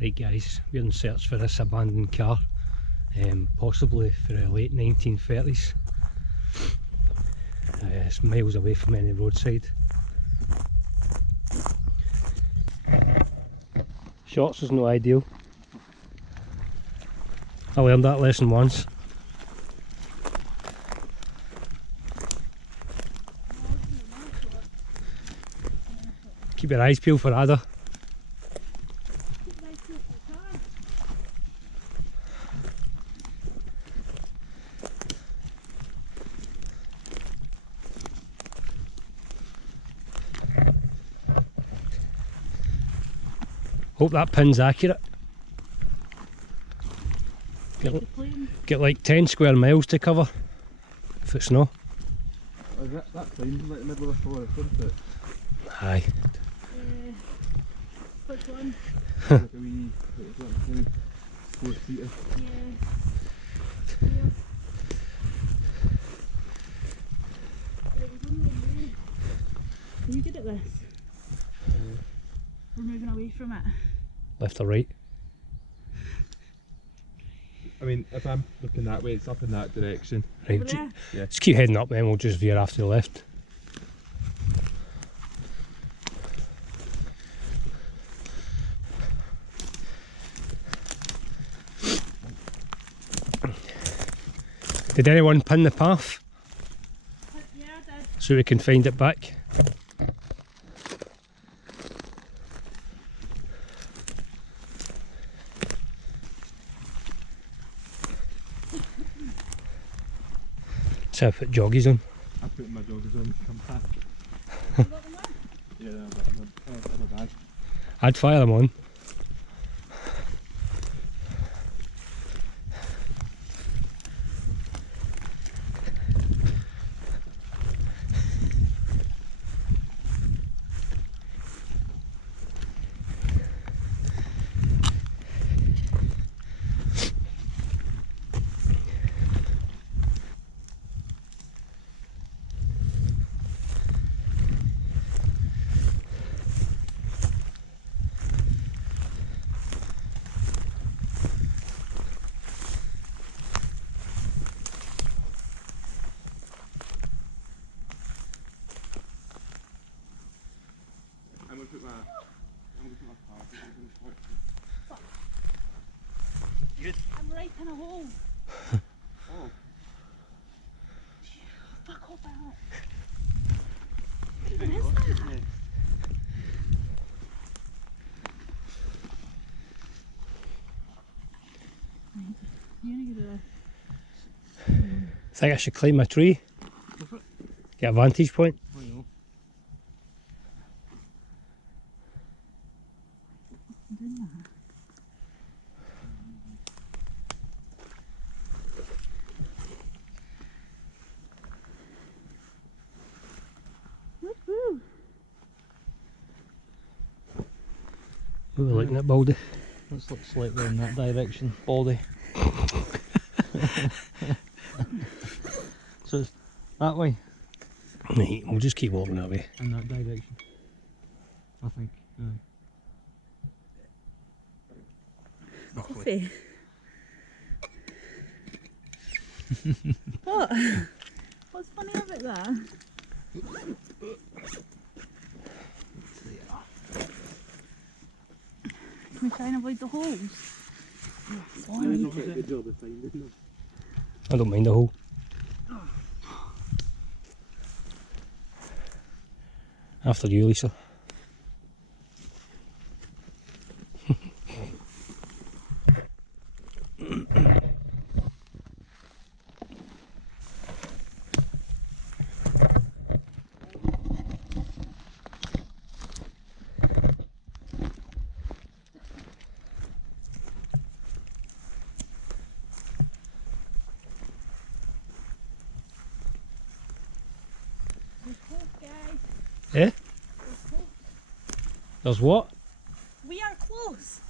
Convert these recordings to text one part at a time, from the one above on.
Right guys, we're in search for this abandoned car, possibly for the late 1930s. It's miles away from any roadside. Shots is not ideal. I learned that lesson once. Keep your eyes peeled for Ada. Hope that pin's accurate. Get like 10 square miles to cover if it's no. Oh, that plane's like the middle of the forest, isn't it? Aye. Which one? Like a wee, four-seater. Yeah. Are you good at this? We're moving away from it. Left or right? I mean, if I'm looking that way, it's up in that direction. Right. Over there? Yeah. Just keep heading up then, we'll just veer after the left. Did anyone pin the path? Yeah, I did. So we can find it back? So I put joggies on. I put my joggers on to come back. You got them on? Yeah, I've got them in my bag. I'd fire them on. I'm gonna put my car. Good. I'm right in a hole. Oh. Fuck off, Alex. What even is that? You're gonna get I think I should climb a tree. Go for it. Get a vantage point. Oh, no. doing that. Woo-hoo. We were looking at Baldy. Let's look slightly in that direction, Baldy. So it's that way? Right, we'll just keep walking that way. In that direction. I think. Coffee. What? What's funny about that? Can we try and avoid the holes? I don't mind the hole. After you, Lisa. Eh? There's what? We are close.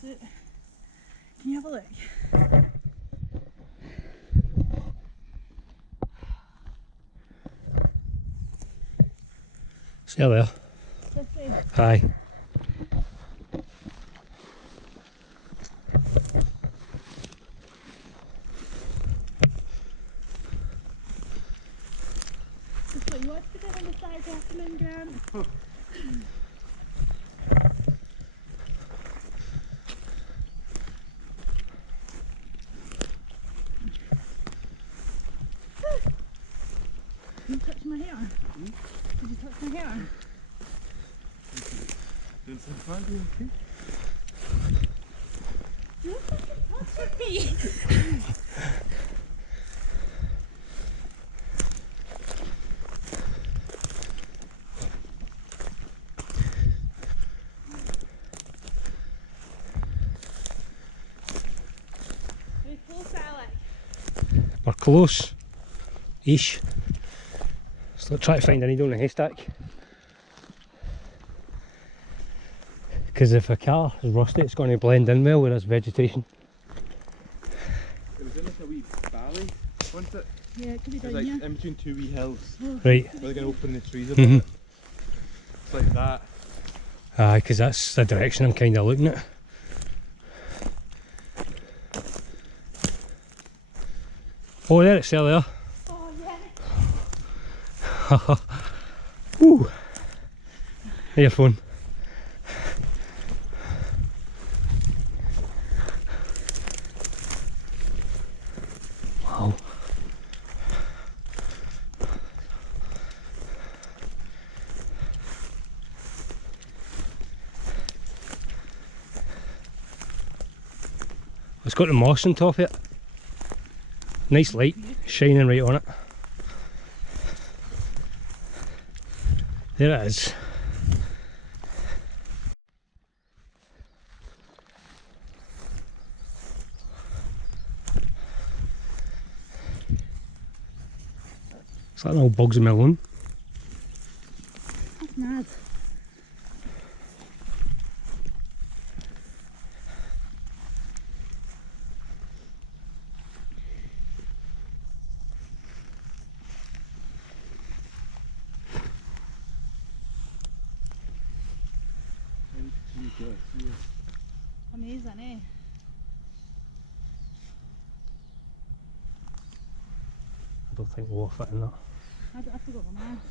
suit. Can you have a look? See you there. This way. Hi. That's what you want to do on the Saturday afternoon, Grant. Did you touch my hair? Did you touch my hair? Doing some fun, doing okay? You fucking touching me! Are we close, Alec? We're close. Ish. So let's try to find a needle in a haystack. Because if a car is rusty, it's going to blend in well with this vegetation. It was in like a wee valley, wasn't it? Yeah, it could be It was down like here. in between two wee hills. Right. Where they're going to open the trees a bit. Mhm. It's like that. Aye, because that's the direction I'm kind of looking at. Oh, there it's there. Oh yeah. Woo! Hey, your phone. Wow. It's got the moss on top of it. Nice light shining right on it. There it is. It's like little bugs in my lawn. That's mad. Amazing, eh? I don't think we'll fit in that. I forgot my mask.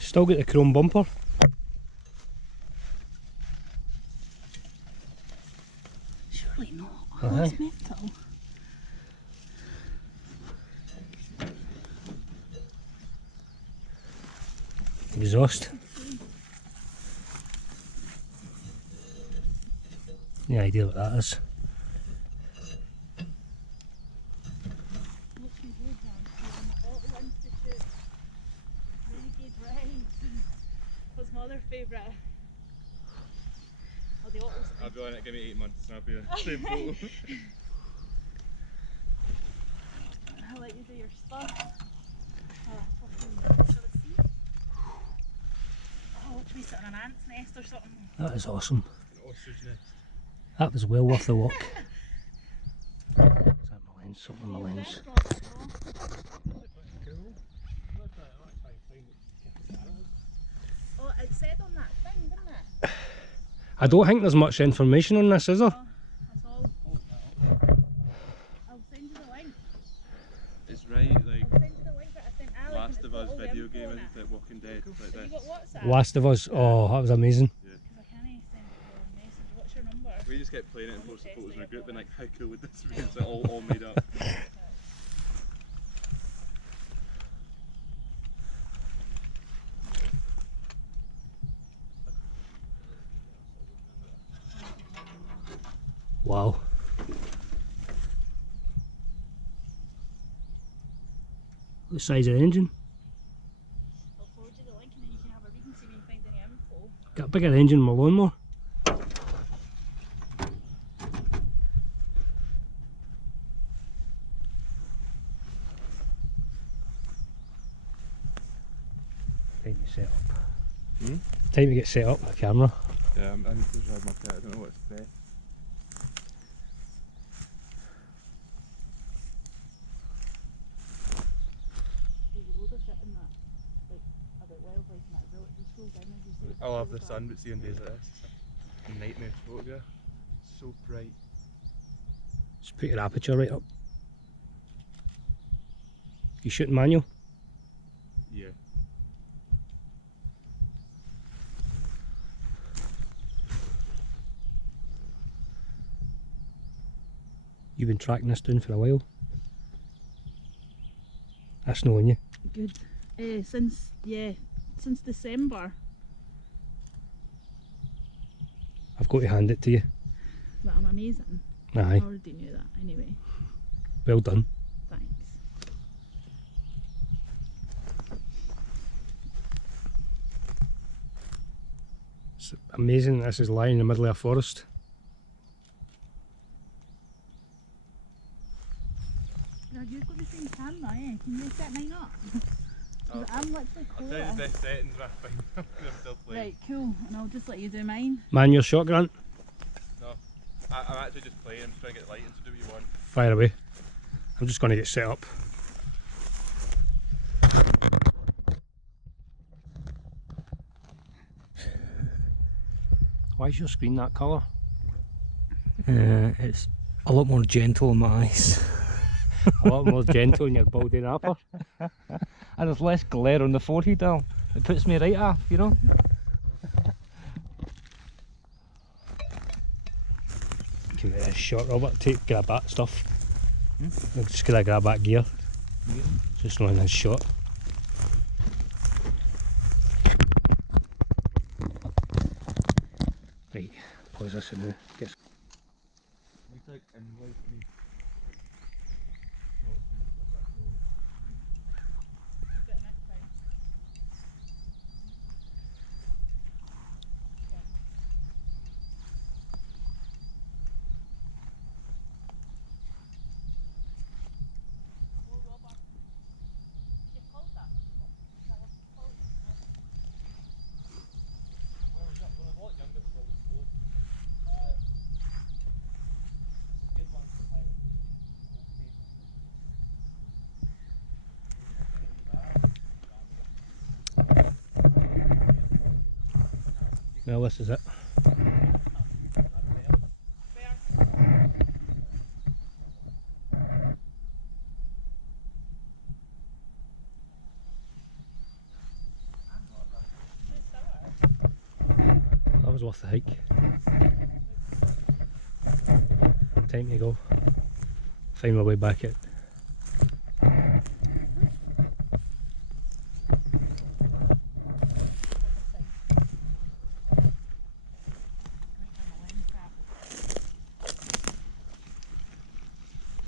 Still got the chrome bumper. Surely not. Uh-huh. Oh, it's metal. Exhaust. Any idea what that is? What's my road down? The Opel Institute. Renegade rides. What's my other favourite? Oh, the Opel. I'll be on it, give me 8 months and I'll be in the same boat. I'll let you do your stuff. Oh, fucking shall I see? Oh, should we sit on an ant's nest or something? That is awesome. An ostrich nest. That was well worth the walk. Is that my lens? Something on my lens. Oh, it said on that thing, didn't it? I don't think there's much information on this, is there? Oh, that's all. I'll send you the link. It's right, like I'll send you the link that I sent Alex. Last and of it's got Us all the video info game, on isn't it. it? Walking Dead, like Have you this. got WhatsApp? Last of Us. Oh, that was amazing. Because I can't send you a message. What's your number? We just kept playing it and posting photos in a group and like, how cool would this be? It's like all made up. Wow. The size of the engine. I'll forward you the link and then you can have a read and see when you find any info. Got a bigger engine than my lawnmower. Time to set up. Time to get set up, the camera. Yeah, I need to drive my car. I don't know what to say. There's a load of shit in that, like about wildlife and that. Just scroll down and you see. I love the sun, but seeing days like this, it's a nightmare to photograph. It's so bright. Just put your aperture right up. You shooting manual? Yeah. You've been tracking this down for a while. That's knowing you. Good. Since December. I've got to hand it to you. But I'm amazing. Aye, I already knew that anyway. well done. Thanks. It's amazing this is lying in the middle of a forest. Now you've got the same camera, eh? Can you set mine up? 'Cause I'm literally I'll cool. tell you the settings right fine. I'm still playing. Right, cool. And I'll just let you do mine. Man, your shot, Grant. No, I'm actually just playing. I'm just trying to get the lighting to do what you want. Fire away. I'm just going to get set up. Why is your screen that colour? It's a lot more gentle in my eyes. A lot more gentle in your baldy napper. And there's less glare on the forehead now. It puts me right off, you know? Give it a shot, Robert. Grab that stuff. I'm just going to grab that gear. Just not in this shot. Right, pause this and get. Looks like invoice me. Well, this is it. That was worth the hike. Time to go. Find my way back out.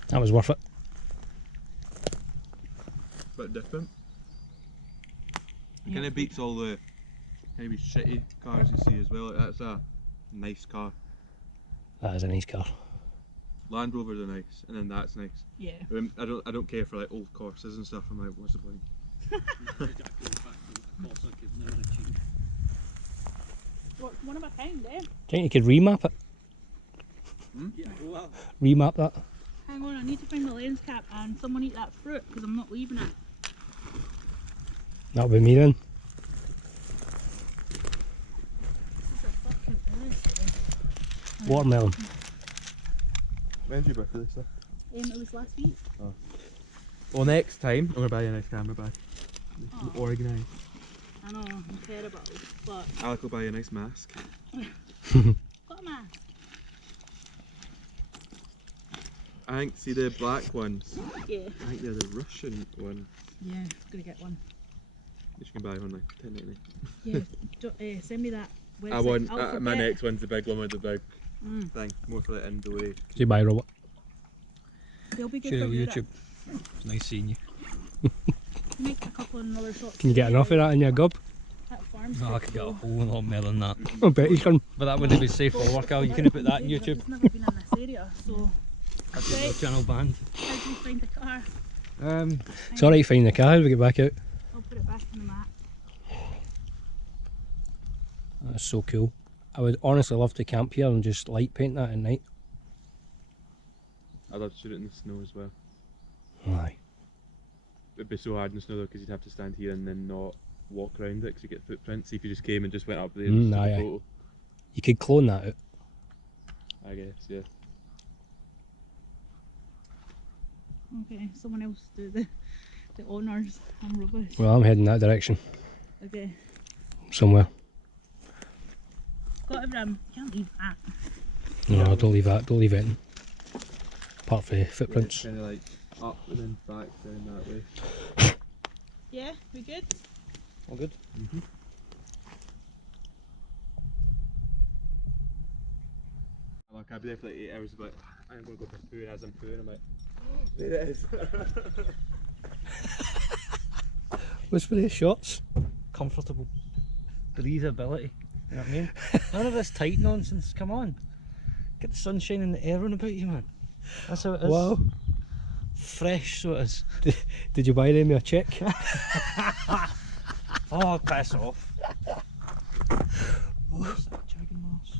That was worth it. Bit different. It kind of beats all the maybe shitty cars you see as well. Like, that's a nice car. That is a nice car. Land Rovers are nice, and then that's nice. Yeah. I don't care for like old Corsas and stuff. I'm like, what's the point? What, one of a kind, eh? Do you think you could remap it? Remap that? Hang on, I need to find the lens cap and someone eat that fruit because I'm not leaving it. That'll be me then. This is a fucking illustrator. Watermelon. When's your birthday, sir? It was last week. Well, next time I'm gonna buy you a nice camera bag. Aw. Organised. I know, I'm terrible, but Alec will buy you a nice mask. got a mask. I think, see the black ones? Yeah. I think they're the Russian ones. Yeah, gonna get one. You can buy one like $10.99. Yeah, send me that website. I want I'll my forget. next one's the big one with the big Mm. thing, more for the indoor. Say bye, Robert. They'll be good Share for on Europe. YouTube. It's nice seeing you. Make a couple of another shots. Can you get enough of that in your gob? At farm No, I steak, could get a though. whole lot more than that. I bet you can. But that wouldn't be safe for work, Al. You couldn't put that on I've YouTube. just never been in this area, so That's your Right. channel banned. how do you find the car? It's alright, find the car as we get back out. I'll put it back in the mat. That's so cool. I would honestly love to camp here and just light paint that at night. I'd love to shoot it in the snow as well. Aye. It'd be so hard in the snow though because you'd have to stand here and then not walk around it because you get footprints. See if you just came and just went up there and took aye, a aye. photo. You could clone that out. I guess, yeah. Okay, someone else do the honours. I'm rubbish. Well, I'm heading that direction Okay. somewhere. Got everything. Can't leave that. No, don't leave that. Don't leave it. Apart from footprints. Kind of like up and then back down that way. Yeah, we good? All good? Like I'd be there for like 8 hours, but I'm going to go for poo, and as I'm pooing, I'm like, there it is. What's for these shots? Comfortable. Breathability. You know what I mean? None of this tight nonsense, come on. Get the sunshine and the air on about you, man. That's how it is. Wow. Fresh, so it is. Did you buy them a check? Oh, piss off. What's that, Jagged Moss?